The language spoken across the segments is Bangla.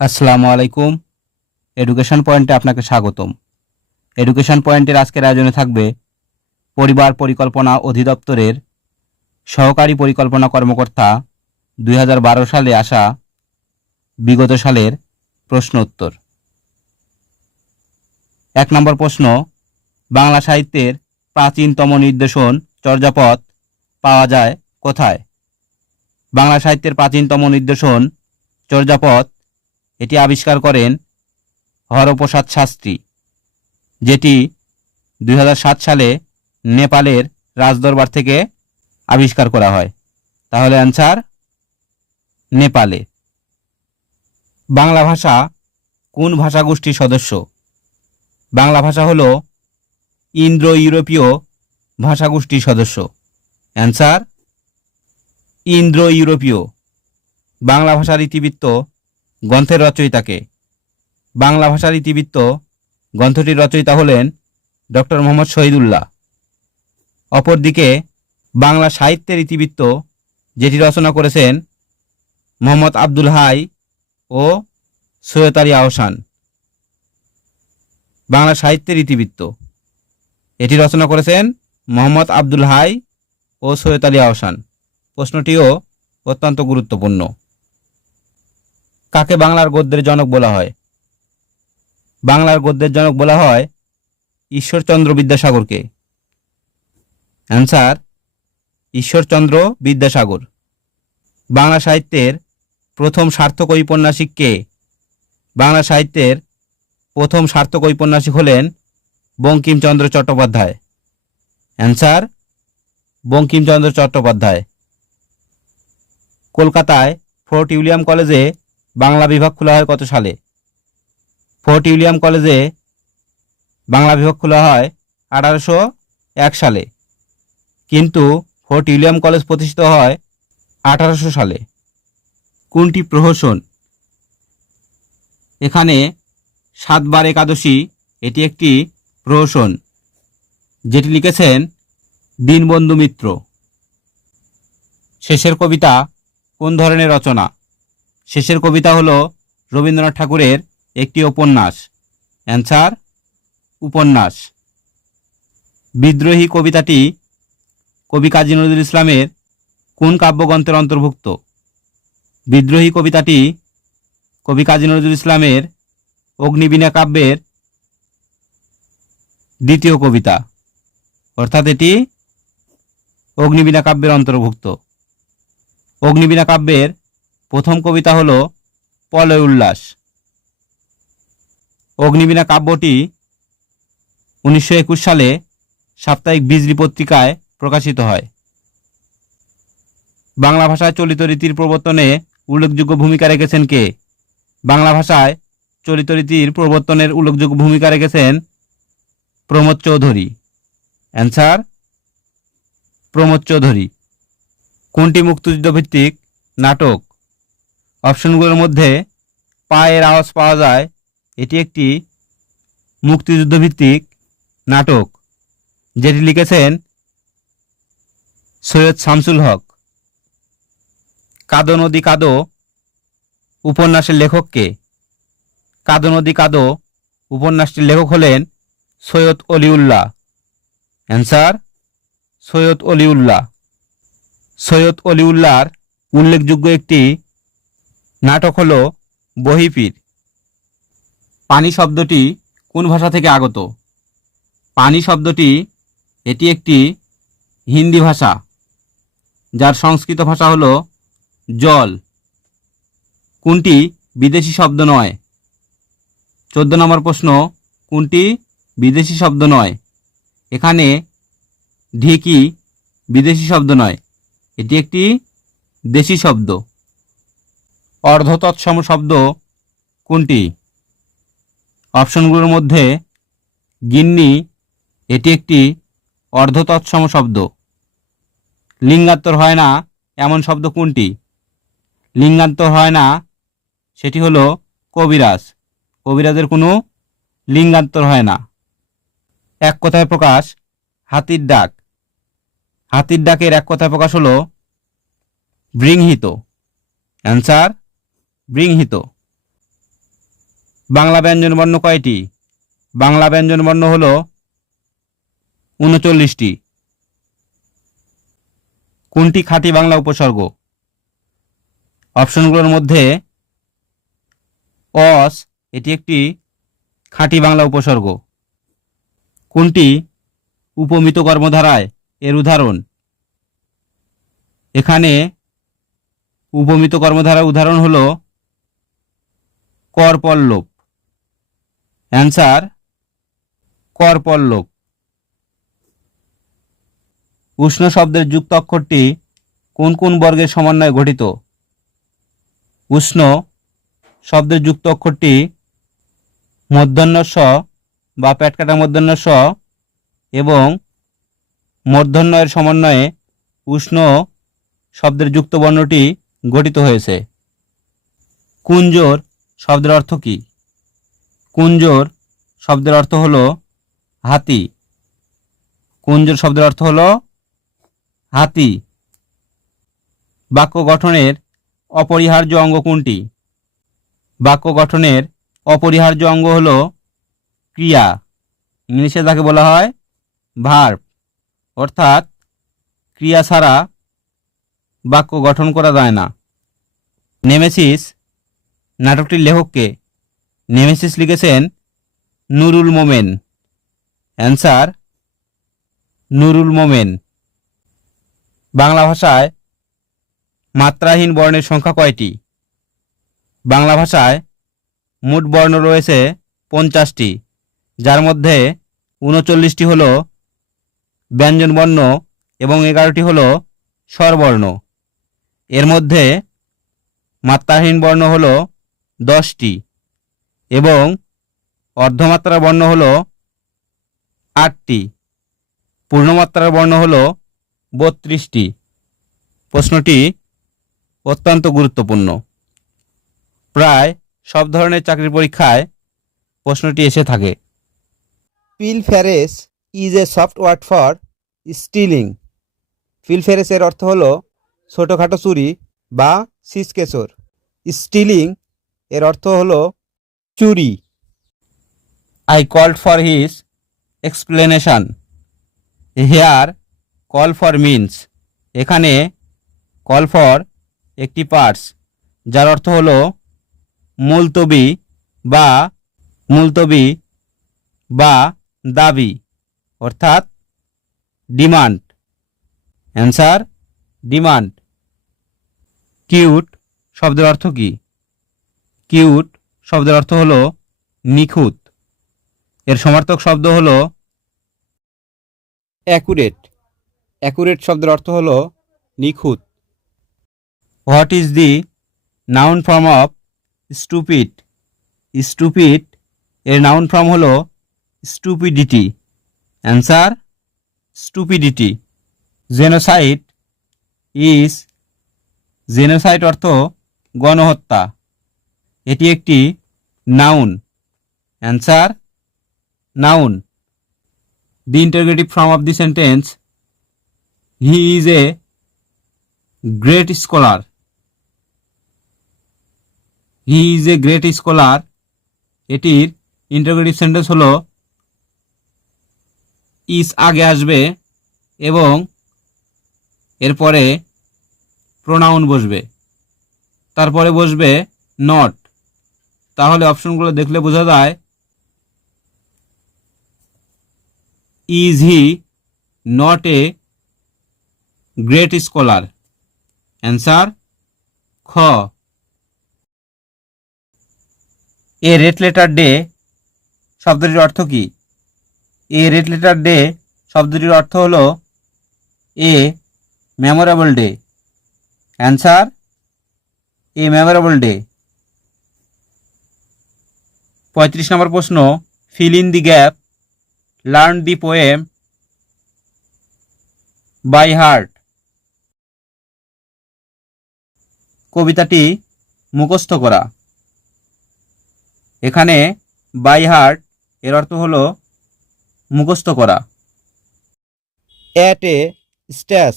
আসসালামু আলাইকুম। এডুকেশন পয়েন্টে আপনাকে স্বাগতম। এডুকেশন পয়েন্টের আজকের আয়োজনে থাকবে পরিবার পরিকল্পনা অধিদপ্তরের সহকারী পরিকল্পনা কর্মকর্তা 2012 সালে আসা বিগত সালের প্রশ্ন উত্তর। 1 নম্বর প্রশ্ন, বাংলা সাহিত্যের প্রাচীনতম নিদর্শন চর্যাপদ পাওয়া যায় কোথায়? বাংলা সাহিত্যের প্রাচীনতম নিদর্শন চর্যাপদ এটি আবিষ্কার করেন হরপ্রসাদ শাস্ত্রী, যেটি 2007 সালে নেপালের রাজদরবার থেকে আবিষ্কার করা হয়। তাহলে অ্যান্সার নেপালে। বাংলা ভাষা কোন ভাষাগোষ্ঠীর সদস্য? বাংলা ভাষা হল ইন্দ্রো ইউরোপীয় ভাষাগোষ্ঠীর সদস্য। অ্যান্সার ইন্দ্রো ইউরোপীয়। বাংলা ভাষার ইতিবৃত্ত গ্রন্থের রচয়িতাকে? বাংলা ভাষার ইতিবৃত্ত গ্রন্থটির রচয়িতা হলেন ডক্টর মোহাম্মদ শহীদুল্লাহ। অপরদিকে বাংলা সাহিত্যের ইতিবৃত্ত যেটি রচনা করেছেন মোহাম্মদ আব্দুল হাই ও সৈয়দ আলী আহসান। বাংলা সাহিত্যের ইতিবৃত্ত এটি রচনা করেছেন মোহাম্মদ আব্দুল হাই ও সৈয়দ আলী আহসান। প্রশ্নটিও অত্যন্ত গুরুত্বপূর্ণ। কাকে বাংলার গদ্যের জনক বলা হয়? বাংলার গদ্যের জনক বলা হয় ঈশ্বরচন্দ্র বিদ্যাসাগরকে। অ্যান্সার ঈশ্বরচন্দ্র বিদ্যাসাগর। বাংলা সাহিত্যের প্রথম সার্থক ঔপন্যাসিক কে? বাংলা সাহিত্যের প্রথম সার্থক ঔপন্যাসিক হলেন বঙ্কিমচন্দ্র চট্টোপাধ্যায়। অ্যান্সার বঙ্কিমচন্দ্র চট্টোপাধ্যায়। কলকাতায় ফোর্ট উইলিয়াম কলেজে বাংলা বিভাগ খোলা হয় কত সালে? ফোর্ট উইলিয়াম কলেজে বাংলা বিভাগ খোলা হয় 1801 সালে, কিন্তু ফোর্ট উইলিয়াম কলেজ প্রতিষ্ঠিত হয় 1800 সালে। কোনটি প্রহসন? এখানে 7 বার একাদশী এটি একটি প্রহসন, যেটি লিখেছেন দীনবন্ধু মিত্র। শেষের কবিতা কোন ধরনের রচনা? শেষের কবিতা হলো রবীন্দ্রনাথ ঠাকুরের একটি উপন্যাস। অ্যান্সার উপন্যাস। বিদ্রোহী কবিতাটি কবি কাজী নজরুল ইসলামের কোন কাব্যগ্রন্থের অন্তর্ভুক্ত? বিদ্রোহী কবিতাটি কবি কাজী নজরুল ইসলামের অগ্নিবীণা কাব্যের দ্বিতীয় কবিতা, অর্থাৎ এটি অগ্নিবীণা কাব্যের অন্তর্ভুক্ত। অগ্নিবীণা কাব্যের প্রথম কবিতা হল প্রলয় উল্লাস। অগ্নিবীণা কাব্যটি 1921 সালে সাপ্তাহিক বিজলি পত্রিকায় প্রকাশিত হয়। বাংলা ভাষায় চলিত রীতির প্রবর্তনে উল্লেখযোগ্য ভূমিকা রেখেছেন কে? বাংলা ভাষায় চলিত রীতির প্রবর্তনের উল্লেখযোগ্য ভূমিকা রেখেছেন প্রমোদ চৌধুরী। অ্যান্সার প্রমোদ চৌধুরী। কোনটি মুক্তিযুদ্ধ ভিত্তিক নাটক? অপশনগুলোর মধ্যে পায়ের আওয়াজ পাওয়া যায় এটি একটি মুক্তিযুদ্ধ ভিত্তিক নাটক, যেটি লিখেছেন সৈয়দ শামসুল হক। কাদো নদী কাদো উপন্যাসের লেখক কে? কাদো নদী কাদো উপন্যাসটির লেখক হলেন সৈয়দ অলিউল্লাহ। অ্যান্সার সৈয়দ অলিউল্লাহ। সৈয়দ অলিউল্লাহর উল্লেখযোগ্য একটি নাটক হল বহিপীর। পানি শব্দটি কোন ভাষা থেকে আগত? পানি শব্দটি এটি একটি হিন্দি ভাষা, যার সংস্কৃত ভাষা হল জল। কোনটি বিদেশি শব্দ নয়? 14 নম্বর প্রশ্ন, কোনটি বিদেশি শব্দ নয়? এখানে ঢিকি বিদেশি শব্দ নয়, এটি একটি দেশি শব্দ। অর্ধতৎসম শব্দ কোনটি? অপশনগুলোর মধ্যে গিন্নি এটি একটি অর্ধতৎসম শব্দ। লিঙ্গান্তর হয় না এমন শব্দ কোনটি? লিঙ্গান্তর হয় না সেটি হলো কবিরাজ। কবিরাজের কোনো লিঙ্গান্তর হয় না। এক কথায় প্রকাশ হাতির ডাক। হাতির ডাকের এক কথায় প্রকাশ হলো বৃংহিত। অ্যান্সার বৃংহিত। বাংলা ব্যঞ্জনবর্ণ কয়টি? বাংলা ব্যঞ্জনবর্ণ হল ৩৯টি। কোনটি খাঁটি বাংলা উপসর্গ? অপশনগুলোর মধ্যে অস এটি একটি খাঁটি বাংলা উপসর্গ। কোনটি উপমিত কর্মধারায় এর উদাহরণ? এখানে উপমিত কর্মধারার উদাহরণ হল করপল্লব। অ্যান্সার করপল্লব। উষ্ণ শব্দের যুক্ত অক্ষরটি কোন কোন বর্গের সমন্বয়ে গঠিত? উষ্ণ শব্দের যুক্ত অক্ষরটি মূর্ধন্য ষ বা পেটকাটা মূর্ধন্য ষ এবং মূর্ধন্য এর সমন্বয়ে উষ্ণ শব্দের যুক্ত বর্ণটি গঠিত হয়েছে। কুঞ্জর শব্দের অর্থ কী? কুঞ্জর শব্দের অর্থ হল হাতি। কুঞ্জর শব্দের অর্থ হল হাতি। বাক্য গঠনের অপরিহার্য অঙ্গ কোনটি? বাক্য গঠনের অপরিহার্য অঙ্গ হল ক্রিয়া। ইংলিশে তাকে বলা হয় ভার্ব, অর্থাৎ ক্রিয়া ছাড়া বাক্য গঠন করা যায় না। নেমেসিস নাটকটির লেখককে? নেমেসিস লিখেছেন নুরুল মোমেন। অ্যান্সার নুরুল মোমেন। বাংলা ভাষায় মাত্রাহীন বর্ণের সংখ্যা কয়টি? বাংলা ভাষায় মোট বর্ণ রয়েছে 50টি, যার মধ্যে 39টি হল ব্যঞ্জনবর্ণ এবং 11টি হল স্বরবর্ণ। এর মধ্যে মাত্রাহীন বর্ণ হল 10টি এবং অর্ধমাত্রার বর্ণ হল 8টি। পূর্ণমাত্রার বর্ণ হল 32টি। প্রশ্নটি অত্যন্ত গুরুত্বপূর্ণ। প্রায় সব ধরনের চাকরির পরীক্ষায় প্রশ্নটি এসে থাকে। Pilferage is a soft word for stealing. পিলফেরেসের অর্থ হল ছোটোখাটো চুরি বা সিসকেচোর। স্টিলিং এর অর্থ হল চুরি। I called for his explanation. Here call for means এখানে call for একটি পার্টস যার অর্থ হল মুলতবি বা দাবি, অর্থাৎ ডিমান্ড। Answer demand. কিউট শব্দের অর্থ কী? কিউট শব্দের অর্থ হল নিখুঁত। এর সমার্থক শব্দ হল অ্যাকুরেট। অ্যাকুরেট শব্দের অর্থ হল নিখুঁত। What is the noun form of stupid? Stupid এর নাউন ফর্ম হল stupidity. Answer stupidity. Genocide is genocide অর্থ গণহত্যা। এটি একটি noun. Answer noun. The interrogative form of the sentence he is a great scholar. He is a great scholar এটির ইন্টারোগেটিভ সেন্টেন্স হলো ইজ আগে আসবে এবং এরপরে প্রোনাউন বসবে, তারপরে বসবে নট। তাহলে অপশনগুলো দেখলে বোঝা যায় is he not a great scholar? Answer খ। এ রেড লেটার ডে শব্দটির অর্থ কী? এ রেড লেটার ডে শব্দটির অর্থ হল a memorable day. Answer a memorable day. 35 নম্বর প্রশ্ন, fill in the gap, learn the poem by heart. কবিতাটি মুখস্থ করা। এখানে বাই হার্ট এর অর্থ হল মুখস্থ করা। At a স্ট্যাচ।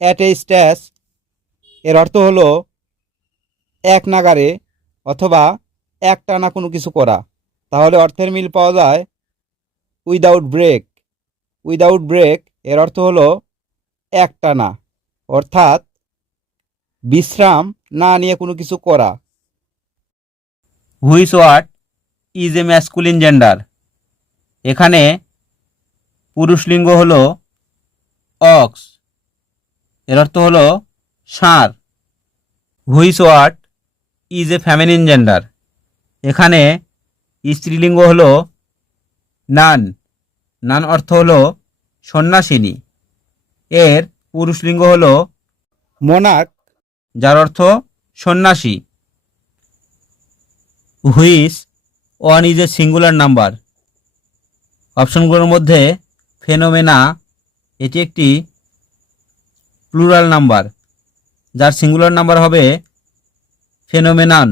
অ্যাট এ স্ট্যাচ এর অর্থ হল এক নাগারে অথবা একটানা কোনো কিছু করা। তাহলে অর্থের মিল পাওয়া যায় উইদাউট ব্রেক। উইদাউট ব্রেক এর অর্থ হলো একটানা, অর্থাৎ বিশ্রাম না নিয়ে কোনো কিছু করা। Which word is a masculine gender? এখানে পুরুষ লিঙ্গ হলো অক্স, এর অর্থ হলো ষাঁড়। Which word is a feminine gender? এখানে স্ত্রীলিঙ্গ হলো নান। নান অর্থ হলো সন্ন্যাসিনী। এর পুরুষ লিঙ্গ হলো মোনাক। যার অর্থ সন্ন্যাসী। Which one is a singular number? অপশনগুলোর মধ্যে ফেনোমেনা এটি একটি প্লুরাল নাম্বার, যার সিঙ্গুলার নাম্বার হবে ফেনোমেনান।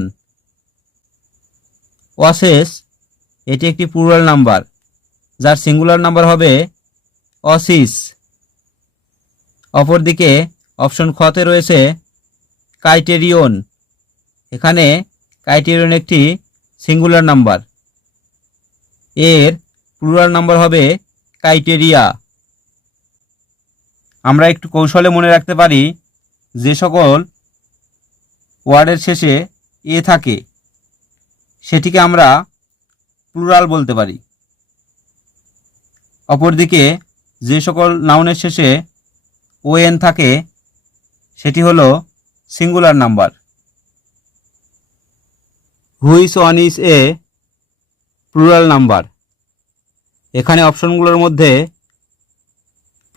ওয়াসেস এটি একটি প্লুরাল নাম্বার, যার সিঙ্গুলার নাম্বার হবে অসিস। অপরদিকে অপশন খতে রয়েছে ক্রাইটেরিয়ন। এখানে ক্রাইটেরিয়ন একটি সিঙ্গুলার নাম্বার, এর প্লুরাল নাম্বার হবে ক্রাইটেরিয়া। আমরা একটু কৌশলে মনে রাখতে পারি, যে সকল ওয়ার্ডের শেষে এ থাকে সেটিকে আমরা প্লুরাল বলতে পারি। অপরদিকে যে সকল নাউনের শেষে ওএন থাকে সেটি হলো singular number. Which one is a plural number? এখানে অপশনগুলোর মধ্যে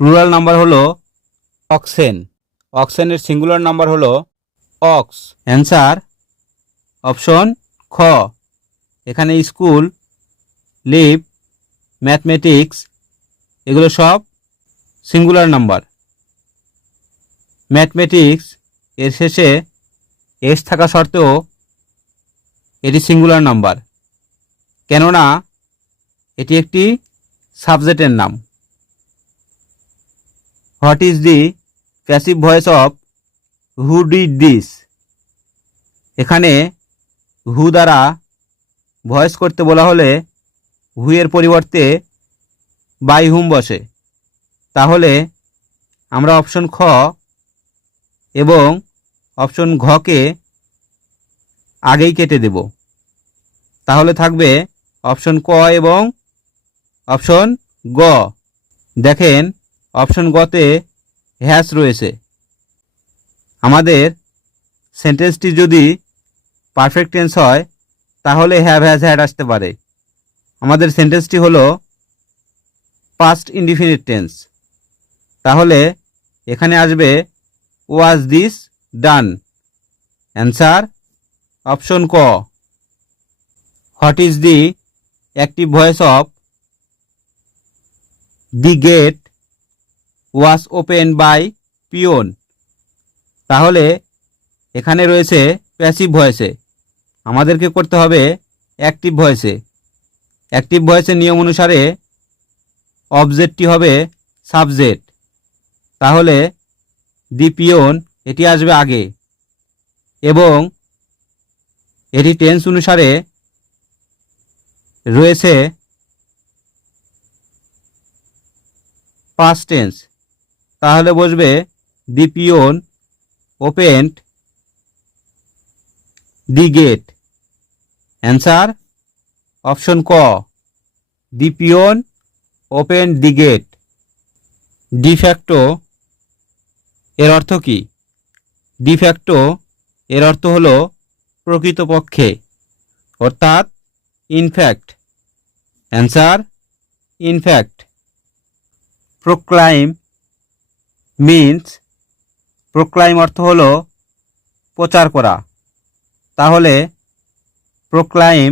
প্লুরাল নাম্বার হলো অক্সেন। অক্সেনের সিঙ্গুলার নাম্বার হলো অক্স। অ্যান্সার অপশন খ। এখানে স্কুল, লিভ, ম্যাথমেটিক্স এগুলো সব সিঙ্গুলার নাম্বার। ম্যাথমেটিক্স এর শেষে এস থাকা সত্ত্বেও এটি সিঙ্গুলার নাম্বার, কেননা এটি একটি সাবজেক্টের নাম। What is the passive voice of who did this? এখানে হু দ্বারা ভয়েস করতে বলা হলে হু এর পরিবর্তে বাই হুম বসে। তাহলে আমরা অপশন খ এবং অপশন ঘকে আগেই কেটে দেব। তাহলে থাকবে অপশন ক এবং অপশন গ। দেখেন অপশন গতে হ্যাশ রয়েছে। আমাদের সেন্টেন্সটি যদি পারফেক্ট টেন্স হয় তাহলে হ্যাভ হ্যাজ হ্যাড আসতে পারে। আমাদের সেন্টেন্সটি হলো পাস্ট ইনডিফিনিট টেন্স, তাহলে এখানে আসবে was this done. Answer option ক। What is the active voice of the gate was open by peon? তাহলে এখানে রয়েছে প্যাসিভ ভয়েসে, আমাদেরকে করতে হবে অ্যাক্টিভ ভয়েসে। অ্যাক্টিভ ভয়েসের নিয়ম অনুসারে অবজেক্টটি হবে সাবজেক্ট, তাহলে দি পিওন এটি আসবে আগে এবং এটি টেন্স অনুসারে রয়েছে পাস্ট টেন্স, তাহলে বসবে the peon opened the gate. Answer option ক, the peon open the gate. De facto এর অর্থ কি? ডিফ্যাক্টো এর অর্থ হলো প্রকৃতপক্ষে, অর্থাৎ in fact. Answer in fact. Proclaim means, proclaim অর্থ হলো প্রচার করা, তাহলে প্রোক্লাইম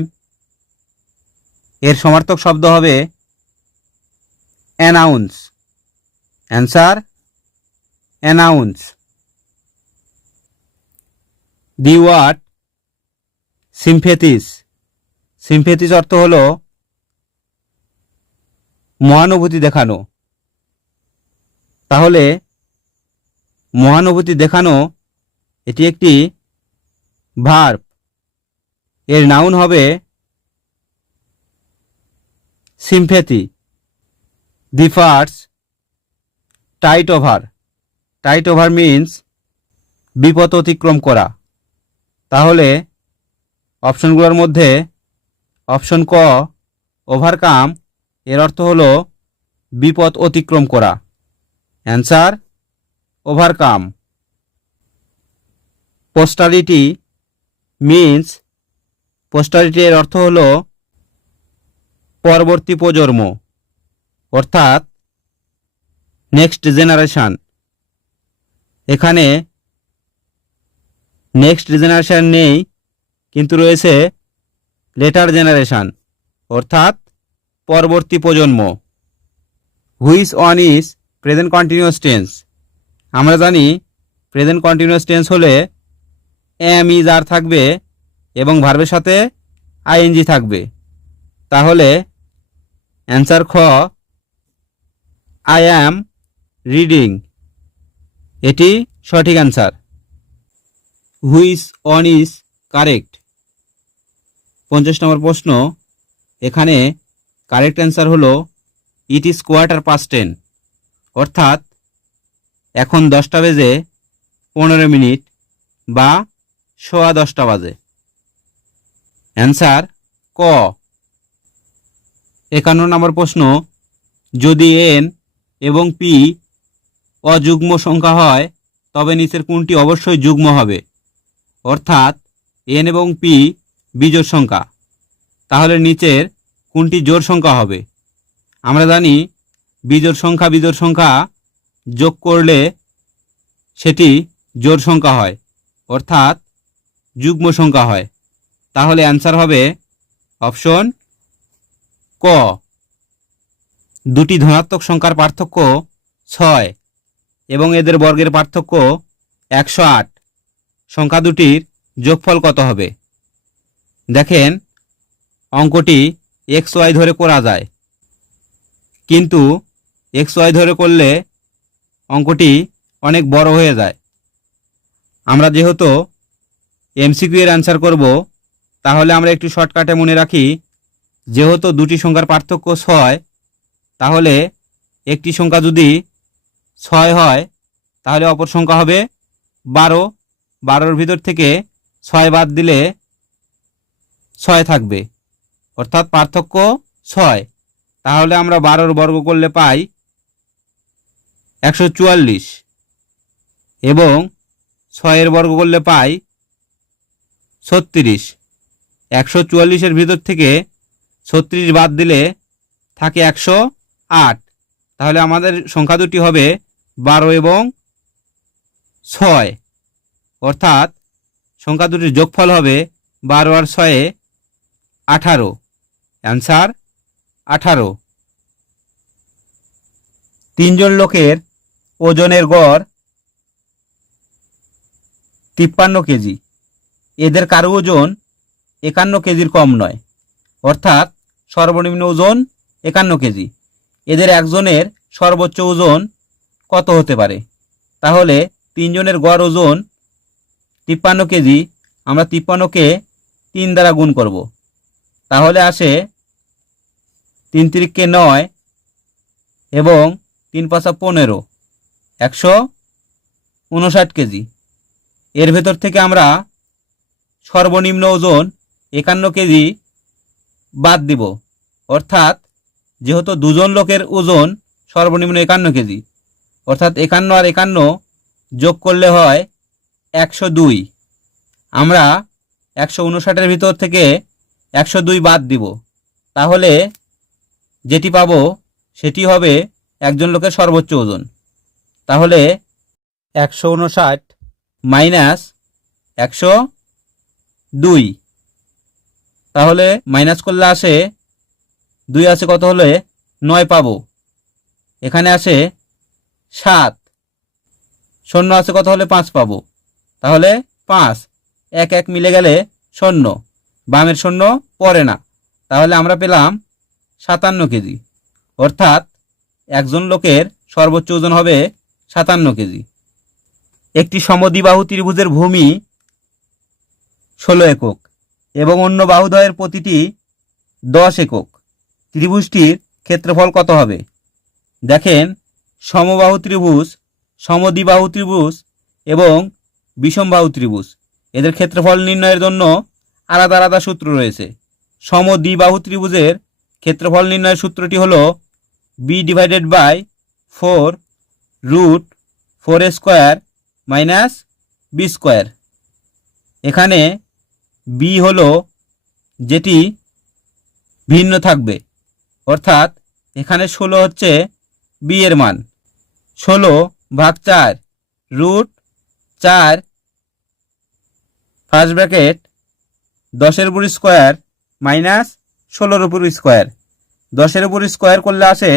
এর সমার্থক শব্দ হবে announce. Answer announce. The word sympathies, sympathies অর্থ হলো মহানুভূতি দেখানো, তাহলে মহানুভূতি দেখানো এটি একটি ভার্ব। এর নাউন হবে sympathy. The first tight over. Tight over means বিপদ অতিক্রম করা। তাহলে অপশনগুলোর মধ্যে অপশন ক ওভারকাম এর অর্থ হলো বিপদ অতিক্রম করা। Answer overcome. Posterity means posterity এর অর্থ হলো পরবর্তী প্রজন্ম, অর্থাৎ নেক্সট জেনারেশন। এখানে নেক্সট জেনারেশন নেই, কিন্তু রয়েছে লেটার জেনারেশন, অর্থাৎ পরবর্তী প্রজন্ম। Which one is present continuous tense. আমরা জানি প্রেজেন্ট কন্টিনিউয়াস টেন্স হলে এম ইজ আর থাকবে এবং ভার্বের সাথে আইএনজি থাকবে। তাহলে অ্যান্সার খ আই অ্যাম রিডিং, এটি সঠিক answer. Which one is correct. 50 নম্বর প্রশ্ন, এখানে কারেক্ট অ্যান্সার হলো ইট ইজ 10:15, অর্থাৎ এখন 10টা বেজে 15 মিনিট বা 10:15 বাজে। অ্যান্সার ক। 51 নম্বর প্রশ্ন, যদি এন এবং পি অযুগ্ম সংখ্যা হয় তবে নিচের কোনটি অবশ্যই যুগ্ম হবে, অর্থাৎ এন এবং পি বিজোড় সংখ্যা, তাহলে নিচের কোনটি জোড় সংখ্যা হবে। আমরা জানি বিজোড় সংখ্যা যোগ করলে সেটি জোড় সংখ্যা হয়, অর্থাৎ যুগ্ম সংখ্যা হয়। তাহলে অ্যান্সার হবে অপশন ক। দুটি ধনাত্মক সংখ্যার পার্থক্য 6 এবং এদের বর্গের পার্থক্য 108, সংখ্যা দুটির যোগফল কত হবে। দেখেন অঙ্কটি এক্স ওয়াই ধরে করা যায়, কিন্তু এক্স ওয়াই ধরে করলে অঙ্কটি অনেক বড় হয়ে যায়। আমরা যেহেতু এমসিকিউ এর অ্যান্সার করব, তাহলে আমরা একটু শর্টকাটে মনে রাখি, যেহেতু দুটি সংখ্যার পার্থক্য 6, তাহলে একটি সংখ্যা যদি 6 হয় তাহলে অপর সংখ্যা হবে 12। 12-র ভিতর থেকে 6 বাদ দিলে 6 থাকবে, অর্থাৎ পার্থক্য 6। তাহলে আমরা 12-র বর্গ করলে পাই 144 এবং 6-এর বর্গ করলে পাই 36। 144-এর ভিতর থেকে 36 বাদ দিলে থাকে 108। তাহলে আমাদের সংখ্যা দুটি হবে 12 এবং 6, অর্থাৎ সংখ্যা দুটির যোগফল হবে 12 আর 6 18। অ্যান্সার 18। 3 জন লোকের ওজনের গড় 53 কেজি। এদের কারো ওজন 51 কেজির কম নয়, অর্থাৎ সর্বনিম্ন ওজন 51 কেজি। এদের একজনের সর্বোচ্চ ওজন কত হতে পারে। তাহলে 3 জনের গড় ওজন 53 কেজি, আমরা 53কে 3 দ্বারা গুণ করব, তাহলে আসে 3 তিরিকে 9 এবং 3 পাঁচা 15, 159 কেজি। এর ভেতর থেকে আমরা সর্বনিম্ন ওজন 51 কেজি বাদ দিব, অর্থাৎ যেহেতু দুজন লোকের ওজন সর্বনিম্ন 51 কেজি, অর্থাৎ 51 আর 51 যোগ করলে হয় 102। আমরা 159-এর ভিতর থেকে 102 বাদ দিব, তাহলে যেটি পাবো সেটি হবে একজন লোকের সর্বোচ্চ ওজন। তাহলে 159 মাইনাস 102, তাহলে মাইনাস করলে আসে 2 আছে কত হলে 9 পাবো। এখানে আসে 7, 0 আছে কত হলে 5 পাবো, তাহলে 5 1 1 মিলে গেলে 0, বামের 0 পড়ে না, তাহলে আমরা পেলাম 57 কেজি, অর্থাৎ একজন লোকের সর্বোচ্চ ওজন হবে 57 কেজি। একটি সমদ্বিবাহু ত্রিভুজের ভূমি 16 একক এবং অন্য বাহুদ্বয়ের প্রতিটি 10 একক। ত্রিভুজটির ক্ষেত্রফল কত হবে? দেখেন, সমবাহু ত্রিভুজ, সমদ্বিবাহু ত্রিভুজ এবং বিষমবাহু ত্রিভুজ, এদের ক্ষেত্রফল নির্ণয়ের জন্য আলাদা আলাদা সূত্র রয়েছে। সমদ্বিবাহু ত্রিভুজের ক্ষেত্রফল নির্ণয়ের সূত্রটি হলো b/4 √4a² - b²। এখানে b হলো যেটি ভিন্ন থাকবে, অর্থাৎ এখানে 16 হচ্ছে b এর মান। 16/4 √4 ফার্স্ট ব্র্যাকেট 10 উপর স্কোয়ার মাইনাস 16 উপর স্কোয়ার। 10 উপর স্কোয়ার করলে আসে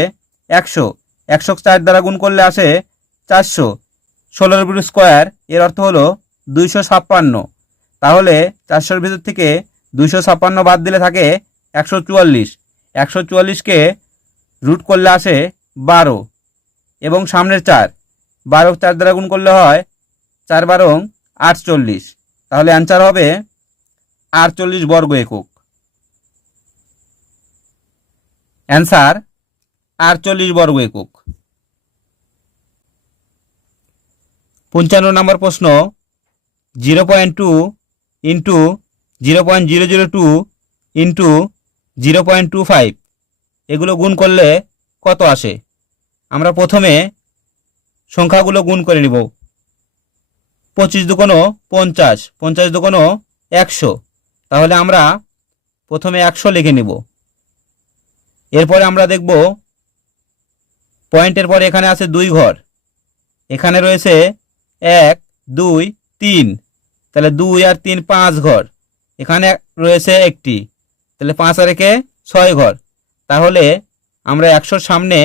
100, 100 4 দ্বারা গুণ করলে আসে 400। 16 উপর স্কোয়ার এর অর্থ হলো 256। তাহলে 400-র ভিতর থেকে 256 বাদ দিলে থাকে 144। 144কে রুট করলে আসে 12 এবং সামনের 4, 12 4 দ্বারা গুণ করলে হয় 4 12 48। তাহলে অ্যান্সার হবে 48 বর্গ একক। অ্যান্সার 48 বর্গ একক। 55 নম্বর প্রশ্ন, 0.2 ইন্টু 0.002 ইন্টু 0.25 এগুলো গুণ করলে কত আসে? আমরা প্রথমে সংখ্যাগুলো গুণ করে নিব। 25 দুগুণ 50, 50 দুগুণ 100। তাহলে আমরা প্রথমে 100 লিখে নিব। এরপরে আমরা দেখব পয়েন্টের পরে এখানে আছে 2 ঘর, এখানে রয়েছে 1 2 3, তাহলে 2 আর 3 5 ঘর, এখানে রয়েছে একটি, তাহলে 5 আর 1 6 ঘর। তাহলে আমরা 100 সামনে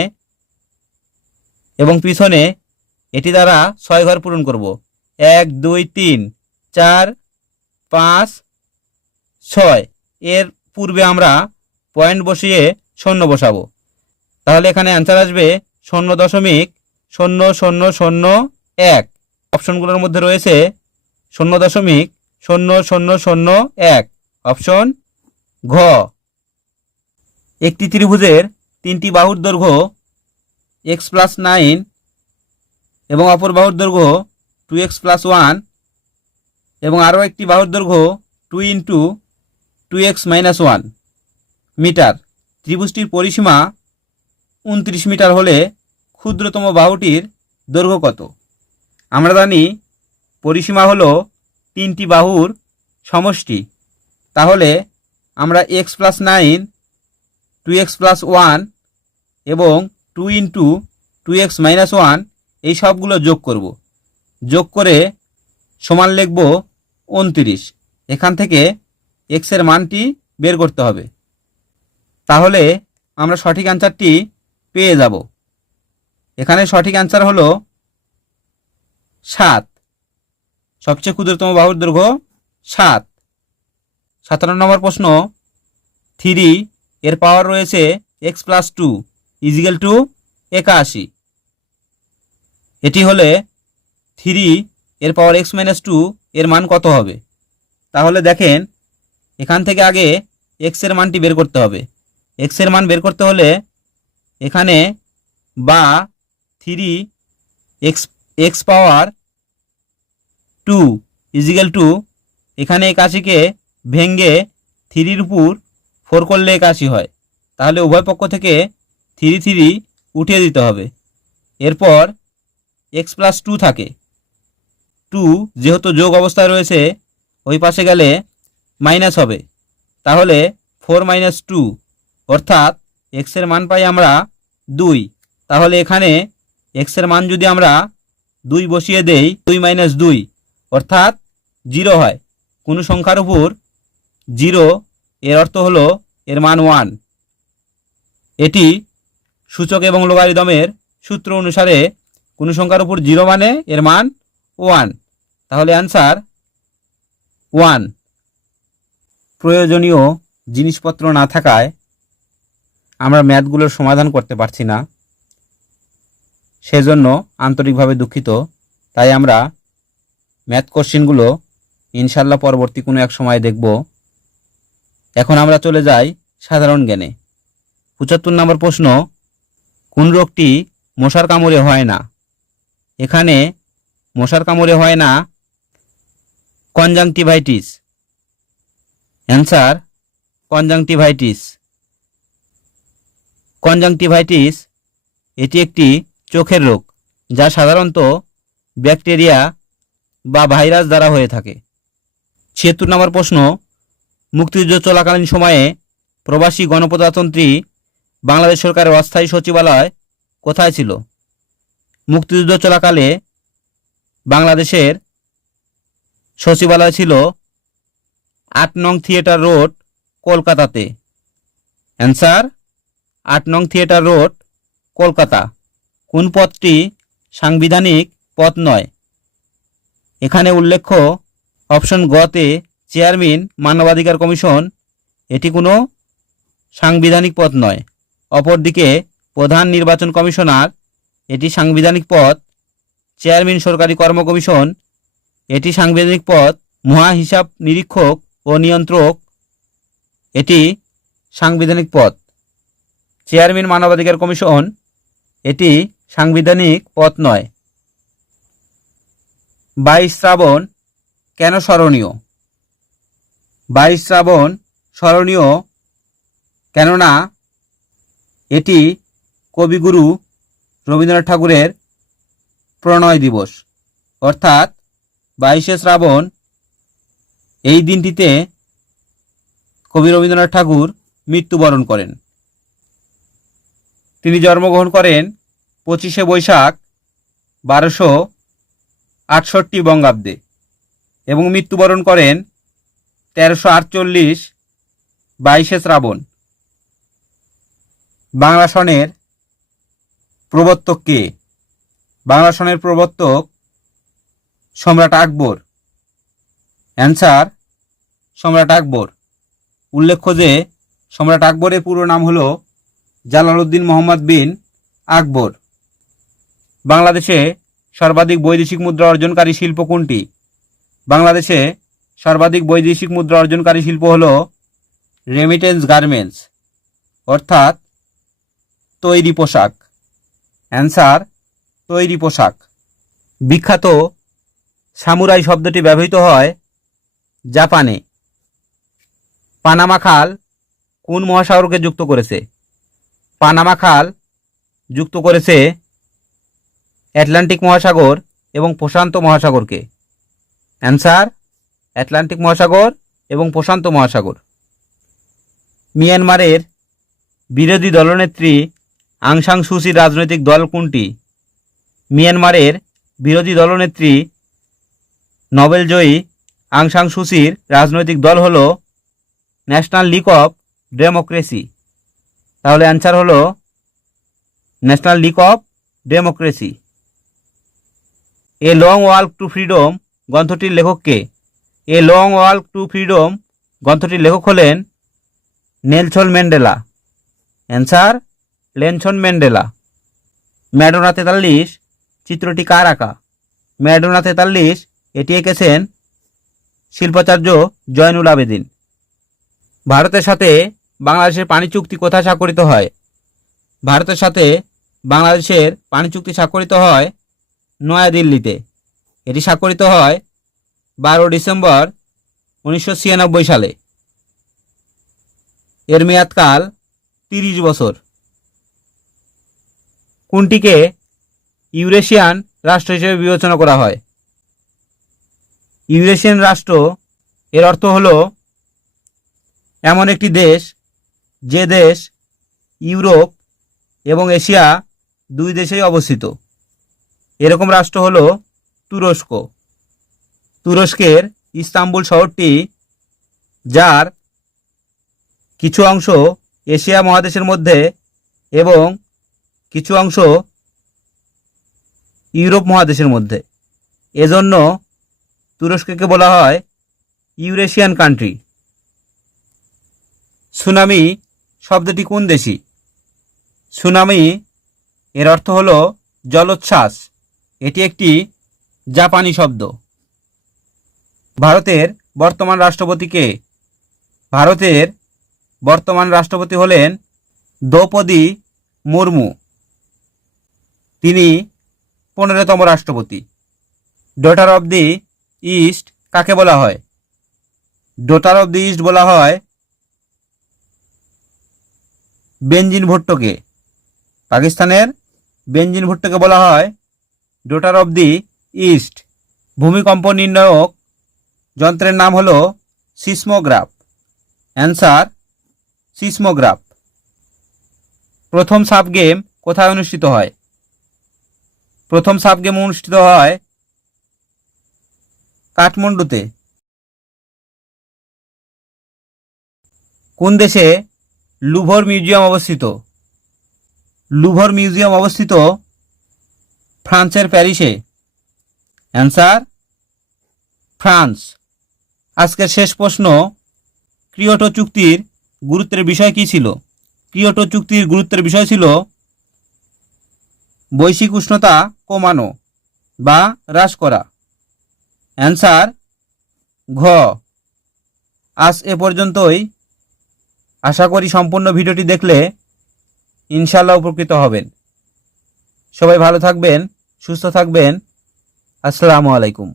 এবং পিছনে এটি দ্বারা 6 ঘর পূরণ করব। 1 2 3 4 5 6, এর পূর্বে আমরা পয়েন্ট বসিয়ে শূন্য বসাবো। তাহলে এখানে অ্যান্সার আসবে 0.0001। অপশনগুলোর মধ্যে রয়েছে 0.0001, অপশন ঘ। একটি ত্রিভুজের 3টি বাহুর দৈর্ঘ্য x+9 এবং অপর বাহুর দৈর্ঘ্য 2x+1 এবং আরও একটি বাহুর দৈর্ঘ্য 2 × 2x-1 মিটার। ত্রিভুজটির পরিসীমা 29 মিটার হলে ক্ষুদ্রতম বাহুটির দৈর্ঘ্য কত? আমরা জানি পরিসীমা হলো 3টি বাহুর সমষ্টি। তাহলে আমরা x+9, 2x+1 এবং 2 × 2x-1 এই সবগুলো যোগ করব। যোগ করে সমান লিখব 29। এখান থেকে x এর মানটি বের করতে হবে। তাহলে আমরা সঠিক অ্যান্সারটি পেয়ে যাব। এখানে সঠিক অ্যান্সার হলো 7। সবচেয়ে ক্ষুদ্রতম বাহুর দৈর্ঘ্য 7। 57 নম্বর প্রশ্ন, 3 এর পাওয়ার রয়েছে x+2 = 81। এটি হলে 3 এর পাওয়ার x-2 এর মান কত হবে? তাহলে দেখেন, এখান থেকে আগে x এর মানটি বের করতে হবে। x এর মান বের করতে হলে এখানে বা 3x পাওয়ার 2 = এখানে 81কে ভেঙে 3-র উপর 4 করলে 81 হয়। তাহলে উভয় পক্ষ থেকে 3 উঠিয়ে দিতে হবে। এরপর x+2 থাকে, 2 যেহেতু যোগ অবস্থায় রয়েছে ওই পাশে গেলে মাইনাস হবে। তাহলে 4 - 2 অর্থাৎ x এর মান পাই আমরা 2। তাহলে এখানে x এর মান যদি আমরা 2 বসিয়ে দেই, 2 - 2 অর্থাৎ 0 হয়। কোনো সংখ্যার উপর 0 এর অর্থ হলো এর মান 1। এটি সূচক এবং লোগারিদমের সূত্র অনুসারে কোনো সংখ্যার উপর 0 মানে এর মান 1। তাহলে অ্যান্সার 1। প্রয়োজনীয় জিনিসপত্র না থাকায় আমরা ম্যাথগুলোর সমাধান করতে পারছি না, সেজন্য আন্তরিকভাবে দুঃখিত। তাই আমরা ম্যাথ কোশ্চেনগুলো ইনশাল্লাহ পরবর্তী কোনো এক সময় দেখব। এখন আমরা চলে যাই সাধারণ জ্ঞানে। 75 নম্বর প্রশ্ন, কোন রোগটি মশার কামড়ে হয় না? এখানে মশার কামড়ে হয় না কনজাংটিভাইটিস। Answer conjunctivitis. কনজাংটিভাইটিস এটি একটি চোখের রোগ, যা সাধারণত ব্যাকটেরিয়া বা ভাইরাস দ্বারা হয়ে থাকে। 76 নম্বর প্রশ্ন, মুক্তিযুদ্ধ চলাকালীন সময়ে প্রবাসী গণপ্রজাতন্ত্রী বাংলাদেশ সরকারের অস্থায়ী সচিবালয় কোথায় ছিল? মুক্তিযুদ্ধ চলাকালে বাংলাদেশের সচিবালয় ছিল 8 নং থিয়েটার রোড, কলকাতাতে। অ্যান্সার 8 নং থিয়েটার রোড, কলকাতা। কোন পদটি সাংবিধানিক পদ নয়? এখানে উল্লেখ্য অপশন গতে চেয়ারম্যান মানবাধিকার কমিশন, এটি কোনো সাংবিধানিক পদ নয়। অপরদিকে প্রধান নির্বাচন কমিশনার, এটি সাংবিধানিক পদ। চেয়ারম্যান সরকারি কর্ম কমিশন, এটি সাংবিধানিক পদ। মহা হিসাব নিরীক্ষক ও নিয়ন্ত্রক, এটি সাংবিধানিক পদ। চেয়ারম্যান মানবাধিকার কমিশন, এটি সাংবিধানিক পদ নয়। 22 শ্রাবণ কেন স্মরণীয়? 22 শ্রাবণ স্মরণীয় কেননা এটি কবিগুরু রবীন্দ্রনাথ ঠাকুরের প্রণয় দিবস, অর্থাৎ 22শে শ্রাবণ এই দিনটিতে কবি রবীন্দ্রনাথ ঠাকুর মৃত্যুবরণ করেন। তিনি জন্মগ্রহণ করেন 25শে বৈশাখ 1268 বঙ্গাব্দে এবং মৃত্যুবরণ করেন 1348 22শে শ্রাবণ। বাংলা সনের প্রবর্তক কে? বাংলা সনের প্রবর্তক সম্রাট আকবর। অ্যান্সার সম্রাট আকবর। উল্লেখ্য যে সম্রাট আকবরের পুরো নাম হল জালালউদ্দিন মোহাম্মদ বিন আকবর। বাংলাদেশে সর্বাধিক বৈদেশিক মুদ্রা অর্জনকারী শিল্প কোনটি? বাংলাদেশে সর্বাধিক বৈদেশিক মুদ্রা অর্জনকারী শিল্প হল রেমিটেন্স গার্মেন্টস, অর্থাৎ তৈরি পোশাক। অ্যান্সার তৈরি পোশাক। বিখ্যাত সামুরাই শব্দটি ব্যবহৃত হয় জাপানে। পানামা খাল কোন মহাসাগরকে যুক্ত করেছে? পানামা খাল যুক্ত করেছে আটলান্টিক মহাসাগর এবং প্রশান্ত মহাসাগরকে। অ্যান্সার আটলান্টিক মহাসাগর এবং প্রশান্ত মহাসাগর। মিয়ানমারের বিরোধী দলনেত্রী আং সান সুচির রাজনৈতিক দল কোনটি? মিয়ানমারের বিরোধী দলনেত্রী নোবেলজয়ী আং সান সুচির রাজনৈতিক দল হল ন্যাশনাল লীগ অফ ডেমোক্রেসি। তাহলে অ্যান্সার হলো National League of Democracy. A Long Walk to Freedom গ্রন্থটির লেখক কে? A Long Walk to Freedom গ্রন্থটির লেখক হলেন Nelson Mandela. Answer Nelson Mandela. Madonna 43 চিত্রটি কার আঁকা? ম্যাডোনা 43 এটি এঁকেছেন শিল্পাচার্য জয়নুল আবেদিন। ভারতের সাথে বাংলাদেশের পানি চুক্তি কোথায় স্বাক্ষরিত হয়? ভারতের সাথে বাংলাদেশের পানি চুক্তি স্বাক্ষরিত হয় নয়াদিল্লিতে। এটি স্বাক্ষরিত হয় 12 ডিসেম্বর 1996 সালে। এর মেয়াদকাল 30 বছর। কোনটিকে ইউরেশিয়ান রাষ্ট্র হিসেবে বিবেচনা করা হয়? ইউরেশিয়ান রাষ্ট্র এর অর্থ হল এমন একটি দেশ যে দেশ ইউরোপ এবং এশিয়া দুই দেশেই অবস্থিত। এরকম রাষ্ট্র হল তুরস্ক। তুরস্কের ইস্তাম্বুল শহরটি, যার কিছু অংশ এশিয়া মহাদেশের মধ্যে এবং কিছু অংশ ইউরোপ মহাদেশের মধ্যে, এজন্য তুরস্ককে বলা হয় ইউরেশিয়ান কান্ট্রি। সুনামি শব্দটি কোন দেশি? সুনামি এর অর্থ হল জলোচ্ছ্বাস। এটি একটি জাপানি শব্দ। ভারতের বর্তমান রাষ্ট্রপতি কে? ভারতের বর্তমান রাষ্ট্রপতি হলেন দ্রৌপদী মুর্মু। তিনি 15তম রাষ্ট্রপতি। ডটার অব দি ইস্ট কাকে বলা হয়? ডটার অব দি ইস্ট বলা হয় বেনজির ভুট্টোকে। পাকিস্তানের বেনজির ভুট্টোকে বলা হয় ডটার অব দি ইস্ট। ভূমিকম্প নির্ণায়ক যন্ত্রের নাম হলো সিসমোগ্রাফ। Answer seismograph. প্রথম সাব গেম কোথায় অনুষ্ঠিত হয়? প্রথম সাব গেম অনুষ্ঠিত হয় কাঠমান্ডুতে। কোন দেশে লুভর মিউজিয়াম অবস্থিত? লুভর মিউজিয়াম অবস্থিত ফ্রান্সের প্যারিসে। Answer France. আজকের শেষ প্রশ্ন, কিয়োটো চুক্তির গুরুত্বের বিষয় কী ছিল? কিয়োটো চুক্তির গুরুত্বের বিষয় ছিল বৈশ্বিক উষ্ণতা কমানো বা হ্রাস করা। অ্যান্সার ঘ। আজ এ পর্যন্তই। আশা করি সম্পূর্ণ ভিডিওটি দেখলে ইনশাআল্লাহ উপকৃত হবেন। সবাই ভালো থাকবেন, সুস্থ থাকবেন। আসসালামু আলাইকুম।